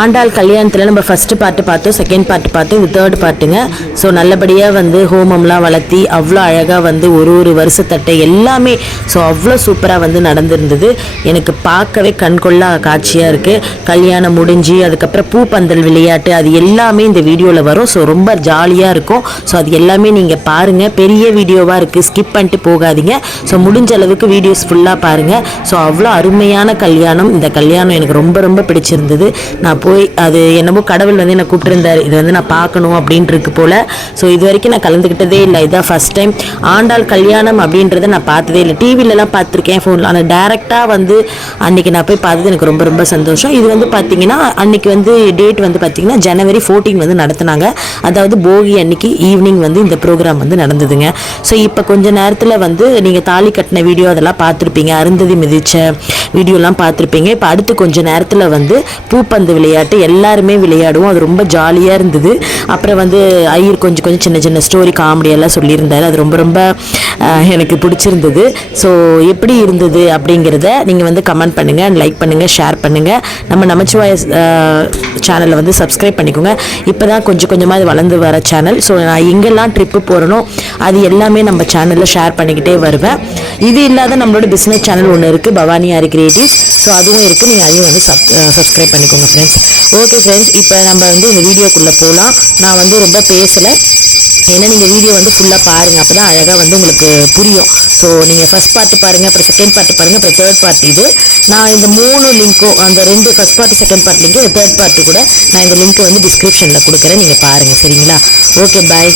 ஆண்டாள் கல்யாணத்தில் நம்ம first part பார்த்தோம், செகண்ட் பார்ட்டு பார்த்தோம், இது தேர்ட் பார்ட்டுங்க. ஸோ நல்லபடியாக வந்து ஹோமம்லாம் வளர்த்தி அவ்வளோ அழகாக வந்து ஒரு வருஷத்தட்டை எல்லாமே ஸோ அவ்வளோ சூப்பராக வந்து நடந்திருந்தது. எனக்கு பார்க்கவே கண்கொள்ளா காட்சியாக இருக்குது. கல்யாணம் முடிஞ்சு அதுக்கப்புறம் பூப்பந்தல் விளையாட்டு அது எல்லாமே இந்த வீடியோவில் வரும். ஸோ ரொம்ப ஜாலியாக இருக்கும். ஸோ அது எல்லாமே நீங்கள் பாருங்கள். பெரிய வீடியோவாக இருக்குது, ஸ்கிப் பண்ணிட்டு போகாதீங்க. ஸோ முடிஞ்ச அளவுக்கு வீடியோஸ் ஃபுல்லாக பாருங்கள். ஸோ அவ்வளோ அருமையான கல்யாணம். இந்த கல்யாணம் எனக்கு ரொம்ப ரொம்ப பிடிச்சிருந்தது. நான் போய் அது என்னமோ கடவுள் வந்து என்னை கூப்பிட்டுருந்தார், இது வந்து நான் பார்க்கணும் அப்படின்ட்டு போல். ஸோ இது வரைக்கும் நான் கலந்துக்கிட்டதே இல்லை, இதுதான் ஃபஸ்ட் டைம். ஆண்டாள் கல்யாணம் அப்படின்றத நான் பார்த்ததே இல்லை. டிவிலலாம் பார்த்துருக்கேன், ஃபோனில். ஆனால் டேரெக்டாக வந்து அன்றைக்கி நான் போய் பார்த்தது எனக்கு ரொம்ப ரொம்ப சந்தோஷம். இது வந்து பார்த்திங்கன்னா அன்றைக்கி வந்து டேட் வந்து பார்த்திங்கன்னா January 14 வந்து நடத்துனாங்க. அதாவது போகி அன்னைக்கு ஈவினிங் வந்து இந்த ப்ரோக்ராம் வந்து நடந்ததுங்க. ஸோ இப்போ கொஞ்சம் நேரத்தில் வந்து நீங்கள் தாலி கட்டின வீடியோ அதெல்லாம் பார்த்துருப்பீங்க, அருந்ததி மிதித்த வீடியோலாம் பார்த்துருப்பீங்க. இப்போ அடுத்து கொஞ்சம் நேரத்தில் வந்து பூப்பந்து விளையாட்டு எல்லாருமே விளையாடுவோம். அது ரொம்ப ஜாலியாக இருந்தது. அப்புறம் வந்து ஐயர் கொஞ்சம் சின்ன சின்ன ஸ்டோரி காமெடியெல்லாம் சொல்லியிருந்தார். அது ரொம்ப ரொம்ப எனக்கு பிடிச்சிருந்தது. ஸோ எப்படி இருந்தது அப்படிங்கிறத நீங்கள் வந்து கமெண்ட் பண்ணுங்கள், லைக் பண்ணுங்கள், ஷேர் பண்ணுங்கள். நம்ம நமச்சிவாய சேனலை வந்து சப்ஸ்கிரைப் பண்ணிக்கோங்க. இப்போ தான் கொஞ்சமாக இது வளர்ந்து வர சேனல். ஸோ நான் எங்கெல்லாம் ட்ரிப்பு போகிறனோ அது எல்லாமே நம்ம சேனலில் ஷேர் பண்ணிக்கிட்டே வருவேன். இது இல்லாத நம்மளோட பிஸ்னஸ் சேனல் ஒன்று இருக்குது, பவானி ஆரி கிரியேட்டிவ்ஸ். ஸோ அதுவும் இருக்குது, நீங்கள் அதையும் வந்து சப்ஸ்கிரைப் பண்ணிக்கோங்க ஃப்ரெண்ட்ஸ். ஓகே ஃப்ரெண்ட்ஸ், இப்போ நம்ம வந்து இந்த வீடியோக்குள்ளே போகலாம். நான் வந்து ரொம்ப பேசலை, ஏன்னா நீங்கள் வீடியோ வந்து ஃபுல்லாக பாருங்கள், அப்போ தான் அழகாக வந்து உங்களுக்கு புரியும். ஸோ நீங்கள் ஃபஸ்ட் பார்ட்டு பாருங்கள், அப்புறம் செகண்ட் பார்ட்டு பாருங்கள், அப்புறம் தேர்ட் பார்ட். இது நான் இந்த 3 லிங்க்கும், அந்த 2 first part second part link, இந்த தேர்ட் பார்ட்டு கூட நான் இந்த லிங்க்கை வந்து டிஸ்கிரிப்ஷனில் கொடுக்குறேன், நீங்கள் பாருங்கள். சரிங்களா? ஓகே, பாய்.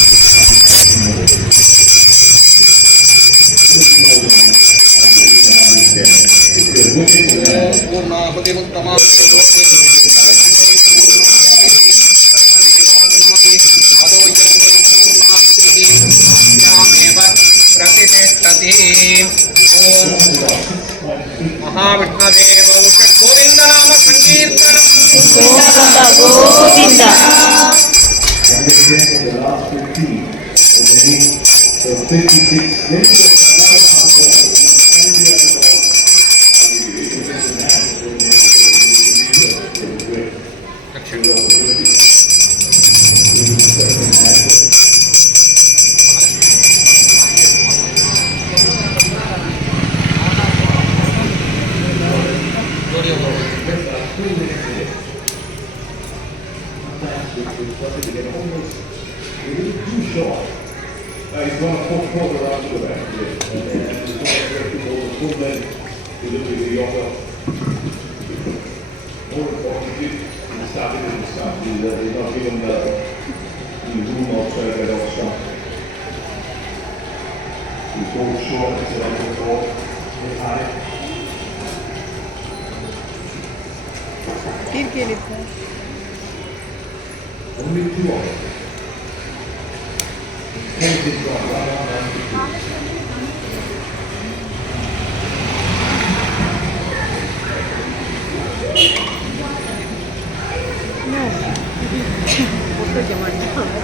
महाविष्णुदेव गोविंद नाम संकीर्तन गोविंद Only 2 of them.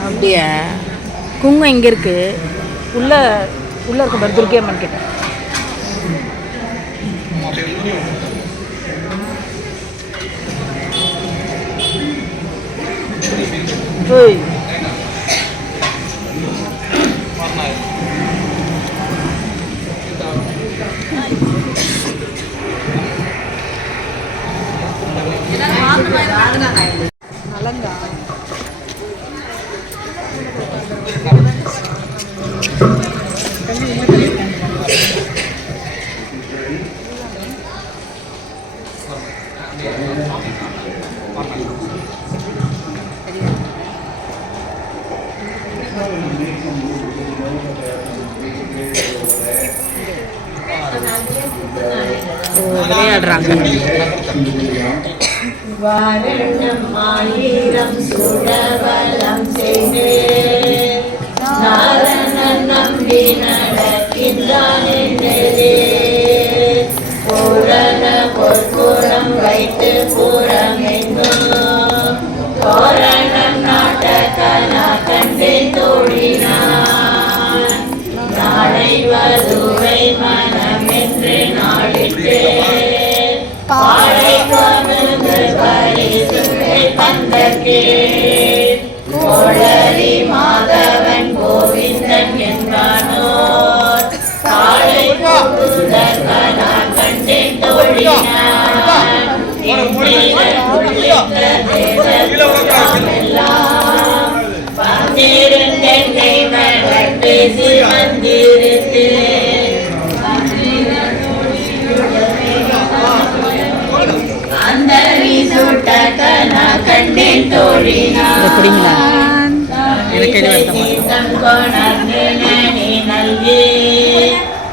அப்படியா? குங்குமம் எங்கே இருக்குது? உள்ளே இருக்க பாரு, துர்க்கை அம்மன் கிட்ட. ஓய், நலங்கா விளையாடுறாங்க. வாரணம் ஆயிரம் சுடவலம் செய்து நாரணன் நம்பி நடக்கின்றான் என்றே பூரண பொற்கூடம் வைத்து பூரமெங்கும் தோரணம் நாட்டகனா கண்டு தோழினான் நாளை வதுவை மனம் என்று நாள் பாலை கொண்டு பரிசுரை பந்தக்கே கோளரி மாதவன் கோவிந்தன் என்றானோர் காலை புகுதற்கனா கண்டேன் தோழினான் எல்லாம் பந்திருந்தென்னை வளர்த்து சிவந்திருத்து அந்த சுட்டக்கனா கண்டேன் தோழினான்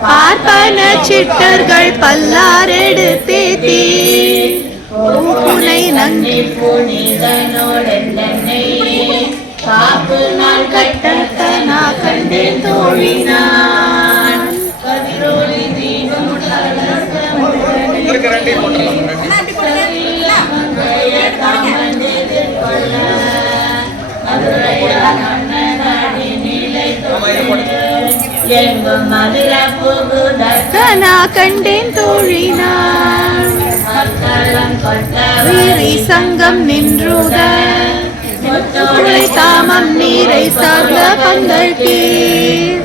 பார்ப்பன சிட்டர்கள் பல்லாரெடுத்தே தீ பூனை நங்கி புனிதனோடென்னை காப்பு நாள் கட்டத்தனா கண்டேன் தோழினான் கதிரோலி தீபம் எங்கும் மதுர புகுதற்கனா கண்டேன் தோழினான் மக்களம் வீரி சங்கம் நின்றுத முத்துளை தாமம் நீரை சார்ந்த பந்தல் கீழ்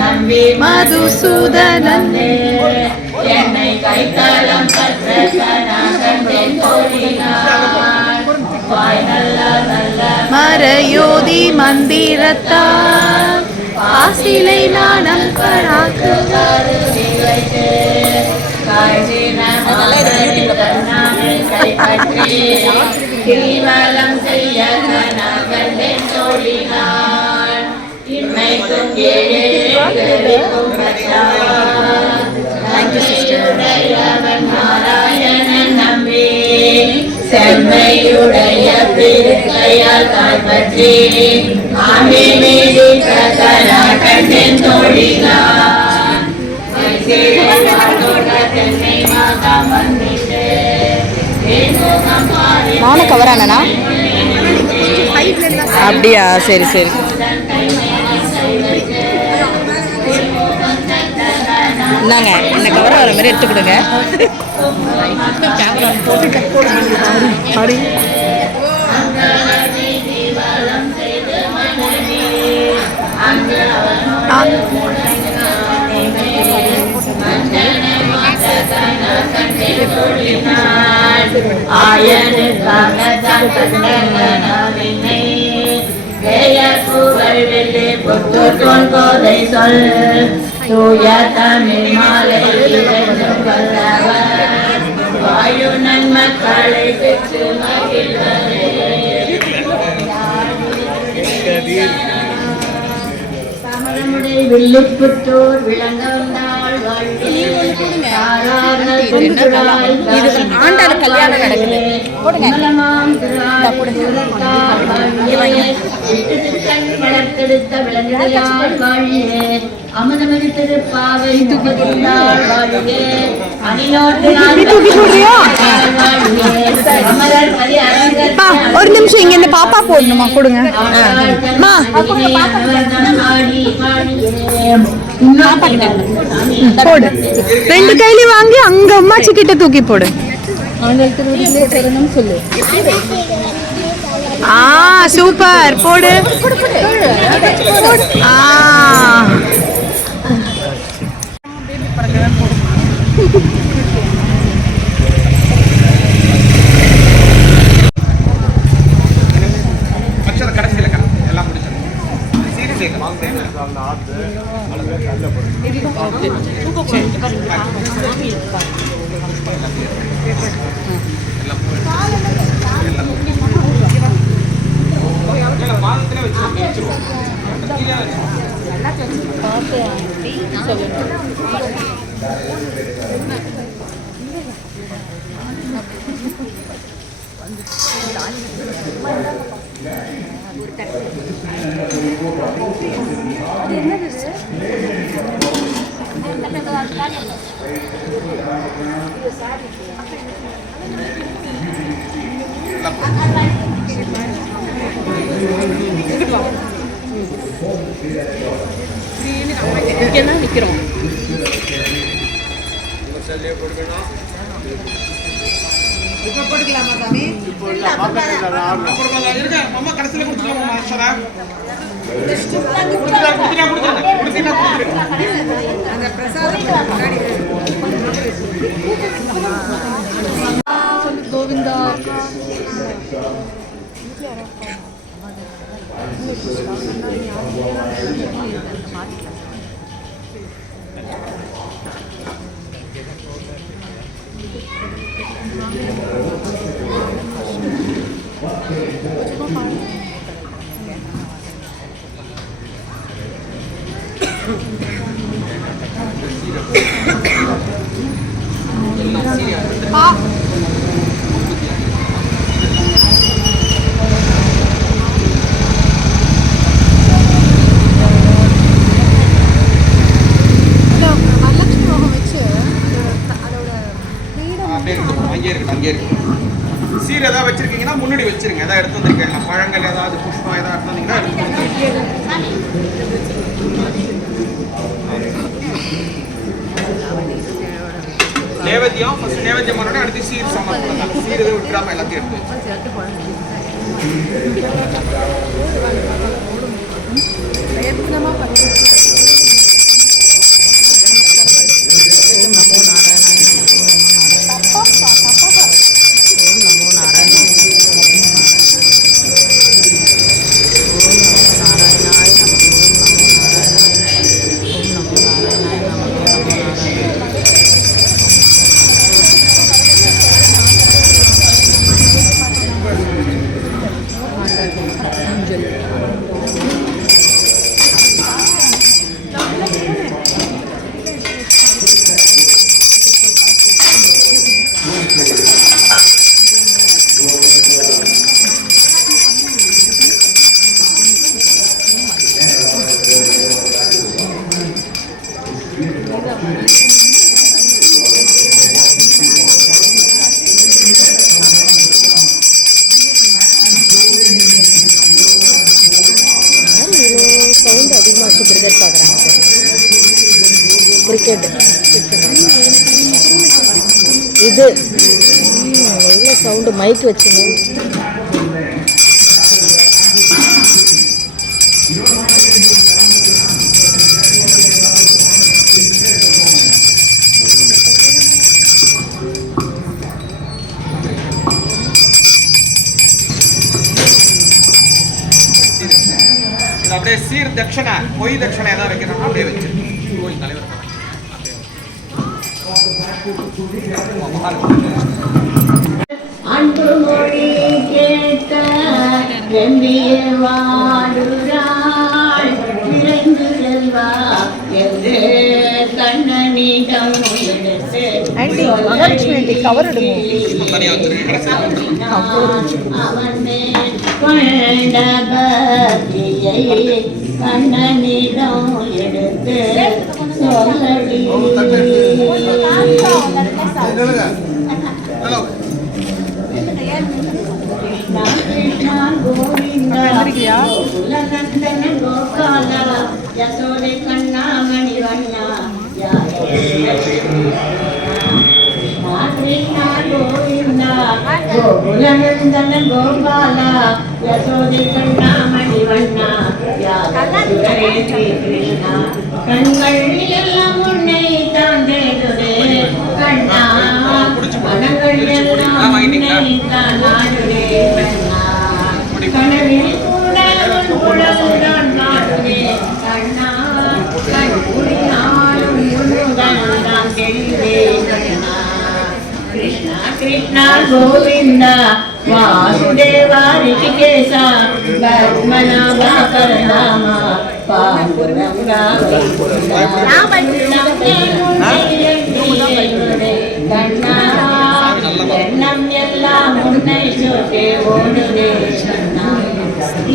நம்பி மதுசூதனன் என்னை கைத்தளம் கற்ற கண்டேன் தோழினான் வாய் நல்ல நல்ல மறையோதி மந்திரத்தால் ஆசிலை நாணம் பராக்கு கிரிவலம் செய்ய கண்டேன் தோழினான் இன்மைக்கும் ஏழைக்கும் நாராயணன் நம்பி செம்மையுடைய பிறக்கையால் கால்பற்றி ஆமே மீறி பிரகனா கண்டேன் தோழினான் தென்னை மாதம் வந்துட்டு நானும் கவரானா அப்படியா சரி சரி இந்தாங்க என்ன கவர வர மாதிரி எடுத்து கொடுங்க ஆயனுக்காக தான் கண்டனவினை புகழ் வெள்ளி புத்தூர் கோதை சொல் தூய தமிழ் மாலை வல்லவர் வாயு நன்மக்களை பெற்று மகிழ்வரே வில்லுப்புத்தூர் விளங்கந்தாள் ஆண்டாள் கல்யாணம் நடக்குது வளர்த்தெடுத்த விளங்குகிறாள் வாழியே அமுதமிருத்திருப்பாவை வாழியே அணிலோட்டு அமரர் பதி அரங்கர் ஒரு நிமிஷம் இங்க இந்த பாப்பா போடணுமா கொடுங்க போடு ரெண்டு கையில வாங்கி அங்க அம்மாச்சி கிட்ட தூக்கி போடு சூப்பர் போடு அம்மா கடைசியில் கொடுத்துருவோம். கோவிந்தா சீர் ஏதாவது வச்சிருக்கீங்கன்னா முன்னாடி வச்சிருங்க. ஏதாவது எடுத்து வந்திருக்கீங்க, பழங்கள் ஏதாவது புஷ்பம் ஏதாவது எடுத்து வந்தீங்கன்னா நேவேத்தியம் ஃபர்ஸ்ட் நேவேத்தியம் பண்ணோட அடுத்து சீர் சமர்ப்பணம். சீர் எதுவும் விட்டுறாம எல்லாத்தையும் எடுத்து சவுண்ட் அதிகமாக கிரிக்கெட் பார்க்குறாங்க. கிரிக்கெட் இது எவ்வளோ சவுண்டு மைக் வச்சுங்க. அப்படியே சீர் தட்சணை பொய் தட்சணை ஏதாவது வைக்கிறோம்னா அப்படியே வச்சு கோயில் தலைவர் அன்பு மொழி கேட்க வெம்பிய வாடுறாள் விரைந்து செல்வா என்று கண்ணனிடம் அவன் மேல் கொண்ட பக்தியை கண்ணனிடம் எடுத்து சொல்லடி. கிருஷ்ணா கோவிந்தா குலநந்தன கோபாலா யசோதை கண்ணாமணி வண்ணா கிருஷ்ணா கோவிந்தா கோகுலநந்தன கோபாலா யசோதை கண்ணாமணி வண்ணா யாதவரே ஸ்ரீ கிருஷ்ணா கண்கள் எல்லாம் உன்னை தான் தேடுதே கண்ணா மனங்கள் எல்லாம் உன்னை தான் நாடுதே கண்ணா கனவில் கூட உடல்தான் நாடுதே கண்ணா கண்குடியாலும் உன்னுடன் தான் தெரியுதே கண்ணா. கிருஷ்ணா கிருஷ்ணா கோவிந்தா வாசுதேவா ரிஷிகேஷ பத்மநாபா பரநாமா பாண்டுரங்கா கண்ணா எண்ணம் எல்லாம் உன்னை சொட்டே ஓடுதே கண்ணா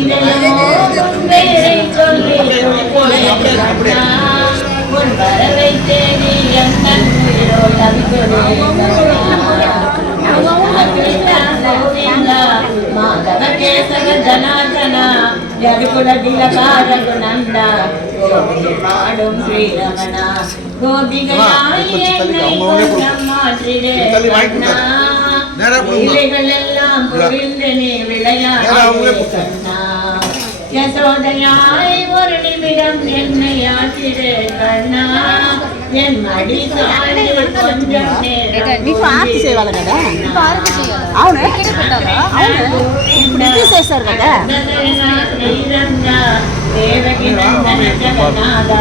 இதையை சொல்லி உன் வரவை தேடி என் கண் மாதவ கேசவ ஜனார்தன யதுகுல திலகார குநந்த கோபிகை பாடும் ஸ்ரீரமணா கோபிகையாய் என்னை இலைகள் எல்லாம் பொழிந்து நீ விளையாடு கண்ணா யசோதையாய் ஒரு நிமிடம் என்னை ஆற்றிடு கண்ணா என் மடி சாய்ந்து கொஞ்சம் நேரம் నీకు ఆర్తి చేయాలి కదా అవును ఇప్పుడు చేశారు కదా దేవకి నందన జగన్నాథ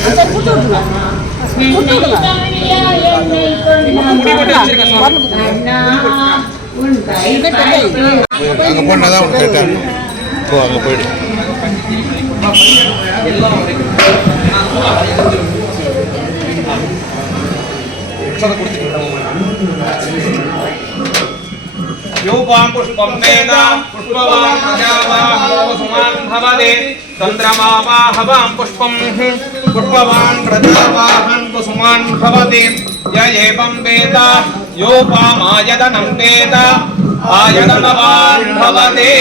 என்னை கண்ணா உன் கை அங்கே போனாதான் உனக்கு கேட்டாங்க போ அங்கே போயிடு யோபாं पुष्पं वेद पुष्पवान् प्रजावाहं भवदे चन्द्रमावाहवां पुष्पं पुष्पवान् प्रजावाहं कुसुमान् भवदे य एवं वेद योपामायतनं वेद आयतनवान् भवदे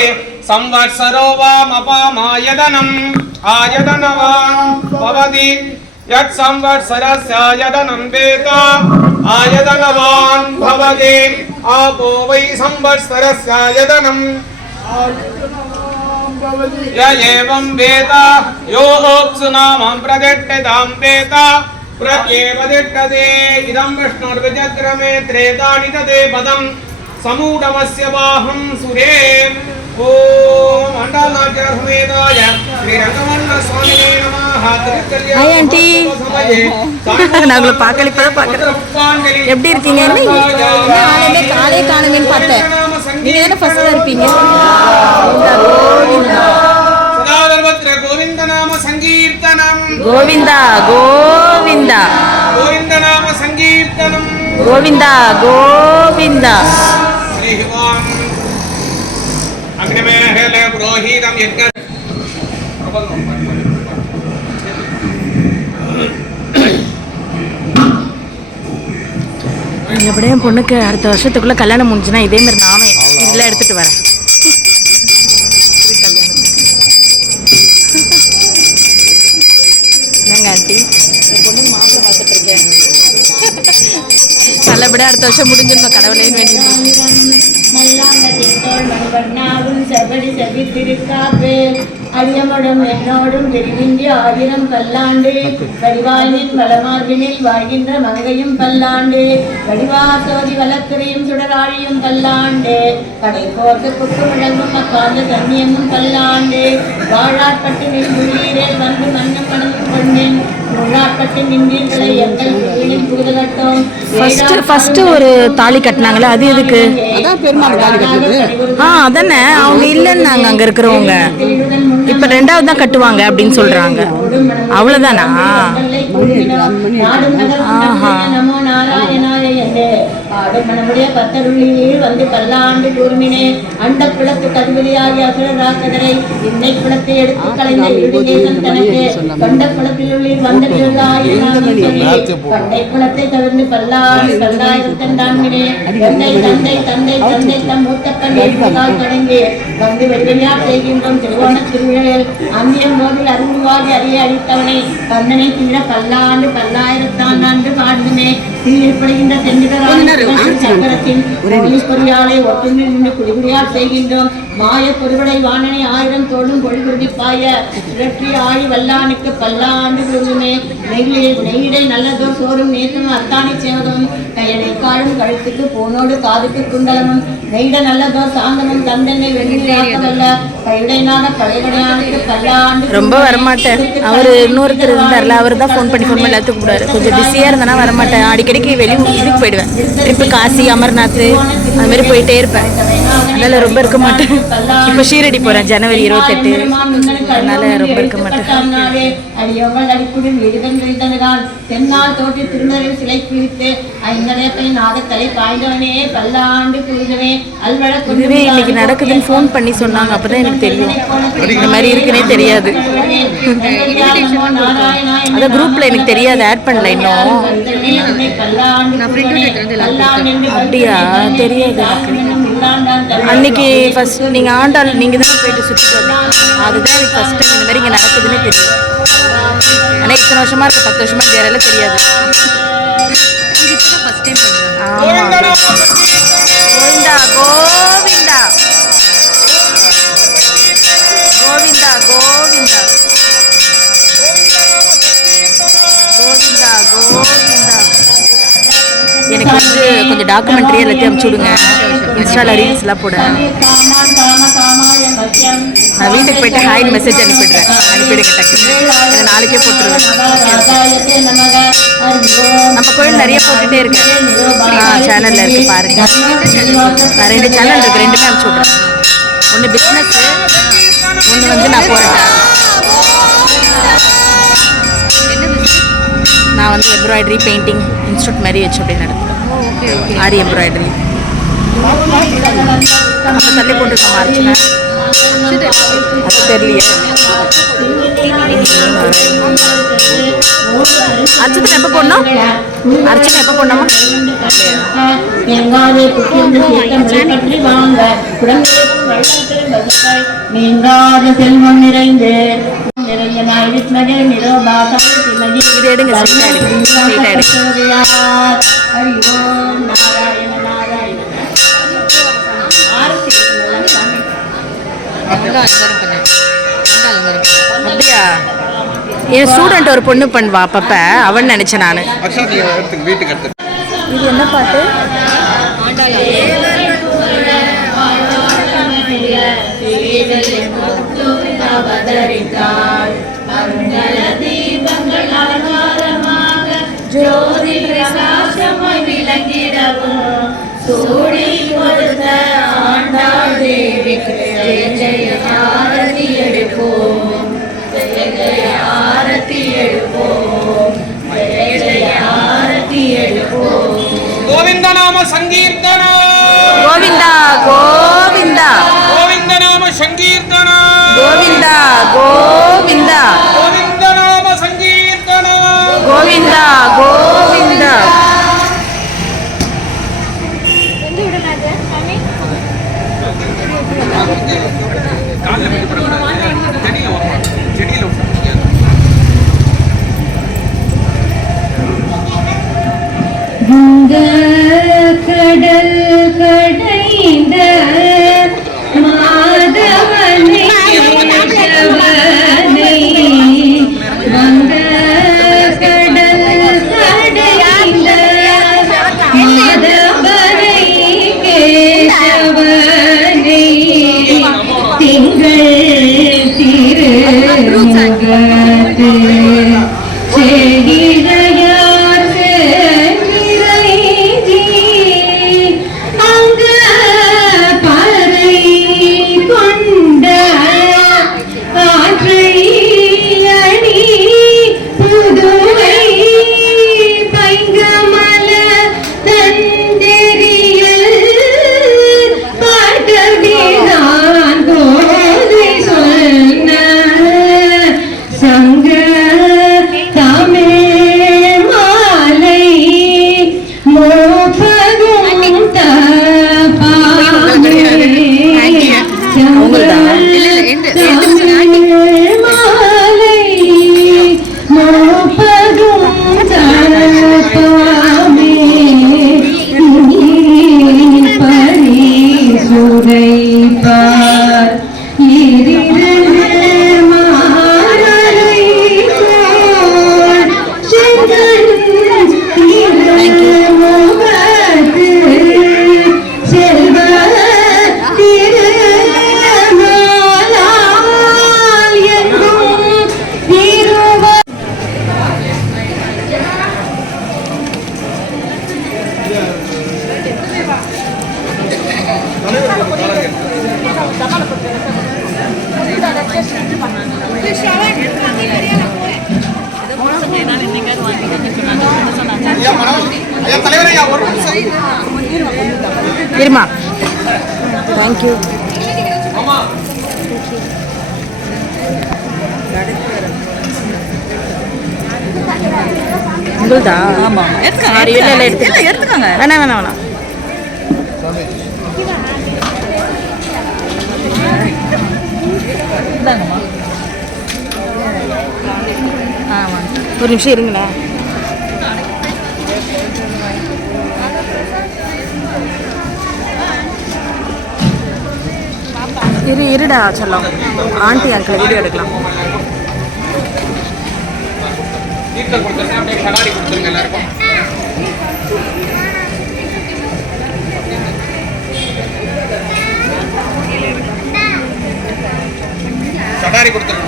संवत्सरो वामपामायतनम् आयतनवान् भवति यत् संवत्सरस्यायतनं वेद आयतनवान् भवति आपो वै संवत्सरस्यायतनम् य एवं वेद यो ओप्सुनामं प्रदिष्टतां वेद प्रत्येवदिष्टते इदं विष्णुर्विचक्रमे त्रेतानि तदे पदं समूढमस्य वाहं सुरे ॐ मण्डलाचार्यसमेताय श्रीरङ्गमल्लस्वामिने नमः ஹாய் ஆண்டி நான் உங்களை பார்க்கல இப்பதான் பார்க்குறேன் எப்படி இருக்கீங்க என்ன ஆளுமே காலே காணுங்கன்னு பார்த்தேன் நீங்க தானே ஃபர்ஸ்ட்ல இருப்பீங்க गोविंद नाम संकीर्तनम கோவிந்தா கோவிந்தா गोविंद नाम संकीर्तनम கோவிந்தா கோவிந்தா श्रीवाम अग्निमे हेले पुरोहितम यज्ञ எப்படியே என் பொண்ணுக்கு அடுத்த வருஷத்துக்குள்ள கல்யாணம் முடிஞ்சுன்னா இதே மாதிரி நானும் இதெல்லாம் எடுத்துட்டு வரேன் என்னங்க ஆண்டி என் பொண்ணுக்கு மாப்பிள்ளை பார்த்துட்டு இருக்கேன் நல்லபடியாக அடுத்த வருஷம் முடிஞ்சிடணும் கடவுளேன்னு வேண்டிட்டு அரியமடும் என்னோடும் விரிவின்றி ஆயிரம் பல்லாண்டு வடிவாயின் வளமார்பினில் வாழ்கின்ற மங்கையும் பல்லாண்டு வடிவாசோதி வளத்துறையும் சுடராழியும் பல்லாண்டு கடை போர்த்து குட்டு முழங்கும் அக்காந்த கண்ணியமும் பல்லாண்டு வாழாற்பட்டு நின்றீரில் வந்து மன்னம் மணந்து கொண்டேன் வாழாற்பட்டு நின்றீர்களை எங்கள் வீணில் புகுதகட்டும் ஃபர்ஸ்ட் ஒரு தாலி கட்டினாங்களே அது எதுக்கு அதானே அவங்க இல்லைன்னாங்க அங்க இருக்கிறவங்க இப்ப ரெண்டாவது தான் கட்டுவாங்க அப்படின்னு சொல்றாங்க அவ்வளவுதானா நமோ நாராயணாய என்று ஆடுமணமுடைய பத்தருளில் வந்து பல்லாண்டு கூர்மினே அண்ட குளத்து கதிபதியாகிய அசுரராக்கதரை இன்னை குளத்தை எடுத்து கலைந்த இருடிகேசன் தனக்கு கொண்ட குளத்தில் உள்ளில் வந்த கொண்டை குளத்தை தவிர்த்து பல்லாண்டு பல்லாயிரத்தன் தான்மினே தந்தை தந்தை தந்தை தந்தை தம் மூத்த கண்ணீர் தொடங்கி வந்து வெற்றியா செய்கின்றோம் திருவோண திருவிழல் அந்தியம் போதில் அருள்வாகி அறிய அளித்தவனை கந்தனை தீர பல்லாண்டு பல்லாயிரத்தான் ஆண்டு பாடுதுமே தீர்ப்படுகின்ற செஞ்சுடரான சக்கரத்தின் பொறியாலை ஒட்டுந்து நின்று குடிகுடியால் செய்கின்றோம் மாய பொருவடை வாணனை ஆயிரம் தோளும் பொழிகுருதி பாய சுழற்றி ஆழி வல்லானுக்கு பல்லாண்டு குருமே நெய்யிடை நல்லதோர் சோறும் நேசமும் அத்தானி சேவகமும் கையடை காழும் கழுத்துக்கு போனோடு காதுக்கு குண்டலமும் நெய்ட நல்லதோர் சாந்தமும் தந்தனை வெள்ளியாக்கவல்ல கையுடைனாக பழையடையானுக்கு பல்லாண்டு ரொம்ப வரமாட்டேன் அவரு இன்னொருத்தர் இருந்தார்ல அவர் தான் ஃபோன் பண்ணி எல்லாத்துக்கும் கூடாது கொஞ்சம் பிஸியா இருந்தேன்னா வரமாட்டேன் அடிக்கடிக்கு இதுக்கு போயிடுவேன் ட்ரிப்பு காசி அமர்நாத் அது மாதிரி போயிட்டே இருப்பேன் அதனால ரொம்ப இருக்க மாட்டேன் இப்போ ஷீரடி போறேன் ஜனவரி 28 அதனால ரொம்ப இருக்க மாட்டேன் தென்னால் தோற்றி திருநரை சிலை குளித்து ஐந்தரையப்பை நாகத்தலை பாய்ந்தவனே பல்லாண்டு குருகவே அல்வழ இதுவே இன்னைக்கு நடக்குதுன்னு ஃபோன் பண்ணி சொன்னாங்க அப்பதான் எனக்கு தெரியும் இந்த மாதிரி இருக்குன்னே தெரியாது அதான் குரூப்ல எனக்கு தெரியாது ஆட் பண்ணல இன்னும் அப்படியா தெரியாது எனக்கு அன்னைக்கு ஃபர்ஸ்ட் நீங்க ஆண்டாள் நீங்க தானே போயிட்டு சுற்றிட்டு வந்தீங்க அதுதான் எனக்கு ஃபர்ஸ்ட் டைம் இந்த மாதிரி இங்க நடக்குதுன்னு தெரியும் ஆனால் இத்தனை வருஷமா இருக்கு 10 வருஷமா தெரியல தெரியாது எனக்கு வந்து கொஞ்சம் டாக்குமெண்ட்ரி எல்லாத்தையும் அனுப்பிச்சி விடுங்க. இன்ஸ்டாவில் ரீல்ஸ்லாம் போட. நான் வீட்டுக்கு போயிட்டு ஹாய்னு மெசேஜ் அனுப்பிடுங்க டக்குன்னு. இதை நாளைக்கே போட்டுருவேன். நம்ம கோயில் நிறைய போட்டுகிட்டே இருக்கேன். சேனலில் இருக்குது பாருங்கள். நான் 2 சேனல் இருக்குது, 2மே அனுப்பிச்சி விட்றேன். ஒன்று பிஸ்னஸ்ஸு, ஒன்று வந்து நான் போகிறேன். நான் வந்து எம்ப்ராய்டரி பெயிண்டிங் இன்ஸ்டியூட் மாதிரி வச்சு அப்படி நடத்துகிறேன். ஆரி எம்ப்ராய்டரி அப்போ தள்ளி போட்டுருக்கோம் மார்ச்சுனா அது தெரியலையே. அர்ச்சனை எப்போ போடணும்? அர்ச்சனை எப்போ போடணுமா? செல்வம் நிறைந்து இது எடுங்க, ஸ்ட்ரெயிட்டாக எடுங்க. அப்படியா? என் ஸ்டூடெண்ட் ஒரு பொண்ணு பண்ணுவா அப்பப்ப, அவன் நினைச்சேன் நான். இது என்ன பாட்டு? ஜோதி பிரகாசமாய் விளங்கிடவும் சூடி கொடுத்த ஆண்டாள் தேவிக்கு ஜெய ஜெய ஆரதி எடுப்போம், ஜெய ஜெய ஆரதி எடுப்போம், ஜெய ஜெய ஆரதி எடுப்போம். கோவிந்த நாம சங்கீர்த்தன, கோவிந்தா கோவிந்தா, கோவிந்த நாம சங்கீர்த்தன, கோவிந்தா கோவிந்தா, கோவிந்த நாம சங்கீர்த்தன, கோவிந்தா கோவிந்தா. கடல் கடைந்த மாதவனை கேசவனை, வந்த கடல் கடைந்த மாதவனை கேசவனை, திங்கள் திருமுகத்து செடிகையார் சென்னிறைஞ்சி அங்க பறை கொண்ட காற்றை அணி புதுவை பைங்கமல தந்தெறியல் பாட்டவிதான் போதை சொன்ன சங்க தமிழ் மாலை மோபகும் தபாமே தமிழ் மாலை மோபகும் தபாமே பரி சுரைப்பார் இருமா. தேங்க்யூ. உங்களுதா? ஆமாம், எடுத்துக்கோங்க. வேணாம் வேணாம் வேணாம். ஆமாம், ஒரு நிமிஷம் இருங்களேன். இருடா சொல்லலாம். ஆண்டி அங்கிள் வீடியோ எடுக்கலாம். கொடுத்துருங்க எல்லாருக்கும். கண்ணாடி கொடுத்துருங்க.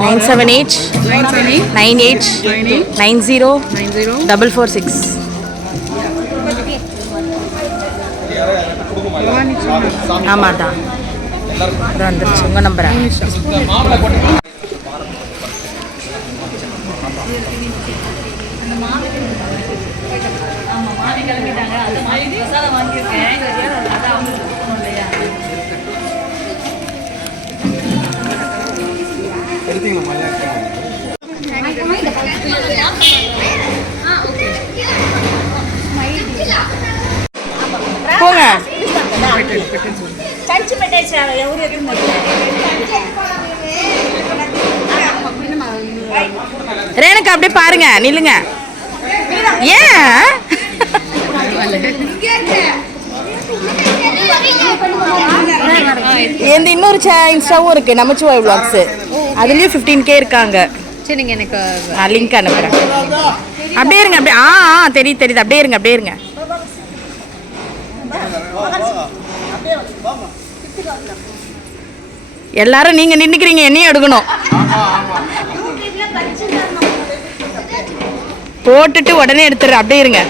நைன் 7 8 9 8 90 446. ஆமாம் தான் வந்துருச்சு உங்கள் நம்பரா? போங்க. ரேணுக்கா அப்படியே பாருங்க, நில்லுங்க. ஏன் இந்த இன்னொரு இன்ஸ்டாவும் இருக்கு, நமச்சிவாய் vlogs. அதுலயும் 15K இருக்காங்க. சரி நீங்கள் எனக்கு நான் லிங்க் அனுப்புறேன். அப்படியே இருங்க, அப்படியே தெரியுது. அப்படியே இருங்க. எல்லாரும் நீங்க நின்னுக்கிறீங்க, என்னையும் எடுக்கணும். போட்டுட்டு உடனே எடுத்துரு. அப்படியே இருங்க.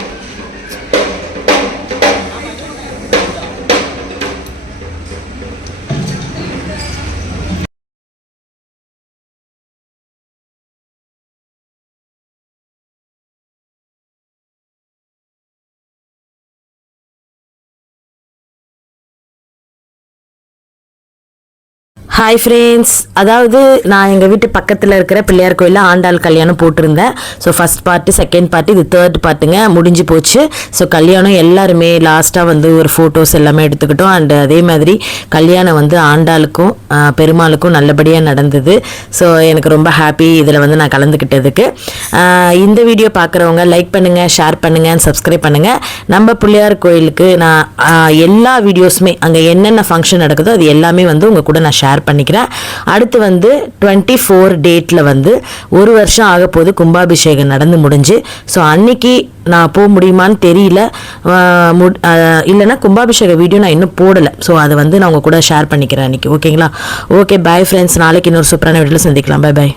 ஹாய் ஃப்ரெண்ட்ஸ், அதாவது நான் எங்கள் வீட்டு பக்கத்தில் இருக்கிற பிள்ளையார் கோயிலில் ஆண்டாள் கல்யாணம் போட்டிருந்தேன். So first part, second part, இது தேர்ட் பார்ட்டுங்க, முடிஞ்சு போச்சு. ஸோ கல்யாணம் எல்லாருமே லாஸ்ட்டாக வந்து ஒரு ஃபோட்டோஸ் எல்லாமே எடுத்துக்கிட்டோம். அண்டு அதே மாதிரி கல்யாணம் வந்து ஆண்டாளுக்கும் பெருமாளுக்கும் நல்லபடியாக நடந்தது. ஸோ எனக்கு ரொம்ப ஹாப்பி இதில் வந்து நான் கலந்துக்கிட்டதுக்கு. இந்த வீடியோ பார்க்குறவங்க லைக் பண்ணுங்கள், ஷேர் பண்ணுங்கள், சப்ஸ்கிரைப் பண்ணுங்கள். நம்ம பிள்ளையார் கோயிலுக்கு நான் எல்லா வீடியோஸுமே அங்கே என்னென்ன ஃபங்க்ஷன் நடக்குதோ அது எல்லாமே வந்து உங்கள் கூட நான் ஷேர் பண்ணிக்கிறேன். அடுத்து வந்து 24 டேட்டில் வந்து ஒரு வருஷம் ஆக போது கும்பாபிஷேகம் நடந்து முடிஞ்சு. ஸோ அன்னைக்கு நான் போக முடியுமான்னு தெரியல, இல்லைன்னா கும்பாபிஷேக வீடியோ நான் இன்னும் போடலை. ஸோ அதை வந்து நான் உங்கள் கூட ஷேர் பண்ணிக்கிறேன் அன்றைக்கி. ஓகேங்களா? Okay, bye friends. நாளைக்கு இன்னொரு சூப்பரான வீடியோவில் சந்திக்கலாம். பை.